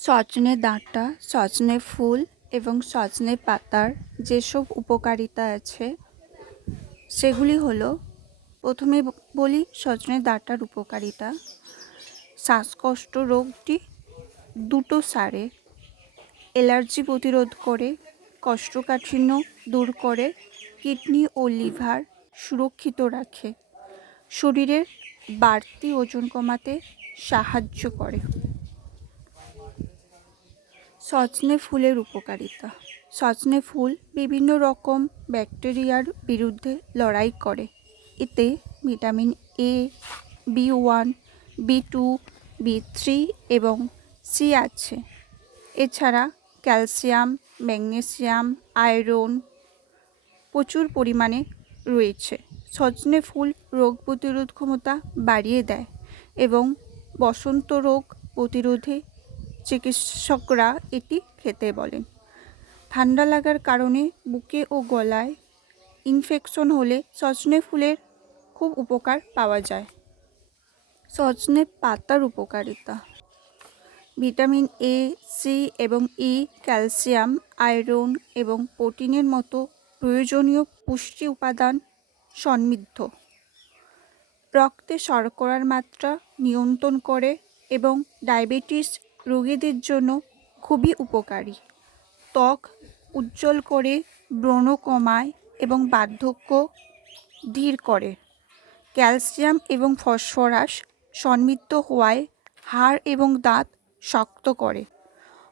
সজনে ডাঁটা, সজনে ফুল এবং সজনে পাতার যেসব উপকারিতা আছে, সেগুলি হলো, প্রথমে বলি সজনে ডাঁটার উপকারিতা। শ্বাসকষ্ট রোগটি দুটো সারে, অ্যালার্জি প্রতিরোধ করে, কষ্টকাঠিন্য দূর করে, কিডনি ও লিভার সুরক্ষিত রাখে। শরীরের বাড়তি ওজন কমাতে সাহায্য করে। সজনে ফুলের উপকারিতা। সজনে ফুল বিভিন্ন রকম ব্যাকটেরিয়ার বিরুদ্ধে লড়াই করে। এতে vitamin A B one B two B three এবং সি আছে। এছাড়া ক্যালসিয়াম, ম্যাগনেসিয়াম, আয়রন প্রচুর পরিমাণে রয়েছে। সজনে ফুল রোগ প্রতিরোধ ক্ষমতা বাড়িয়ে দেয় এবং বসন্ত রোগ প্রতিরোধে চিকিৎসকরা এটি খেতে বলেন। ঠান্ডা লাগার কারণে বুকে ও গলায় ইনফেকশন হলে সজনে ফুলের খুব উপকার পাওয়া যায়। সজনে পাতার উপকারিতা। ভিটামিন এ সি এবং ই ক্যালসিয়াম, আয়রন এবং প্রোটিনের মতো প্রয়োজনীয় পুষ্টি উপাদান সমৃদ্ধ। রক্তে শর্করার মাত্রা নিয়ন্ত্রণ করে এবং ডায়াবেটিস রোগীদের জন্য খুবই উপকারী। ত্বক উজ্জ্বল করে, ব্রণ কমায় এবং বার্ধক্য ধীর করে। ক্যালসিয়াম এবং ফসফরাস সমৃদ্ধ হওয়ায় হাড় এবং দাঁত শক্ত করে,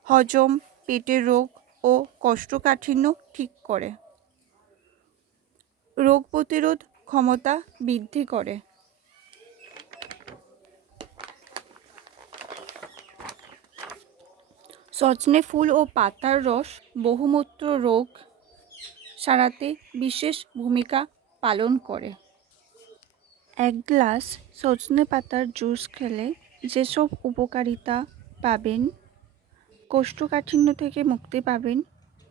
হজম, পেটের রোগ ও কষ্টকাঠিন্য ঠিক করে। রোগ প্রতিরোধ ক্ষমতা বৃদ্ধি করে। সজনে ফুল ও পাতার রস বহুমূত্র রোগ সারাতে বিশেষ ভূমিকা পালন করে। এক গ্লাস সজনে পাতার জুস খেলে যেসব উপকারিতা পাবেন, কোষ্ঠকাঠিন্য থেকে মুক্তি পাবেন,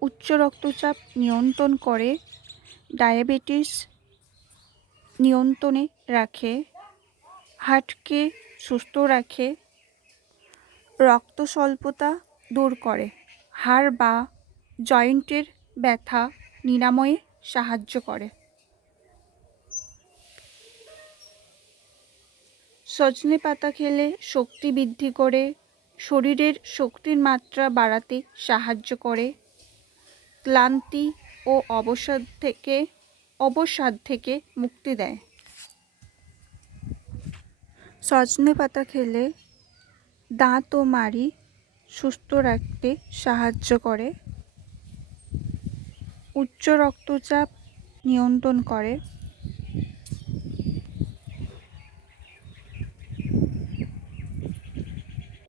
উচ্চ রক্তচাপ নিয়ন্ত্রণ করে, ডায়াবেটিস নিয়ন্ত্রণে রাখে, হার্টকে সুস্থ রাখে রক্ত স্বল্পতা দূর করে। হাড় বা জয়েন্টের ব্যথা নিরাময়ে সাহায্য করে। সজনে পাতা খেলে শক্তি বৃদ্ধি করে, শরীরের শক্তির মাত্রা বাড়াতে সাহায্য করে। ক্লান্তি ও অবসাদ থেকে অবসাদ থেকে মুক্তি দেয়। সজনে পাতা খেলে দাঁত ও মাড়ি সুস্থ রাখতে সাহায্য করে। উচ্চ রক্তচাপ নিয়ন্ত্রণ করে।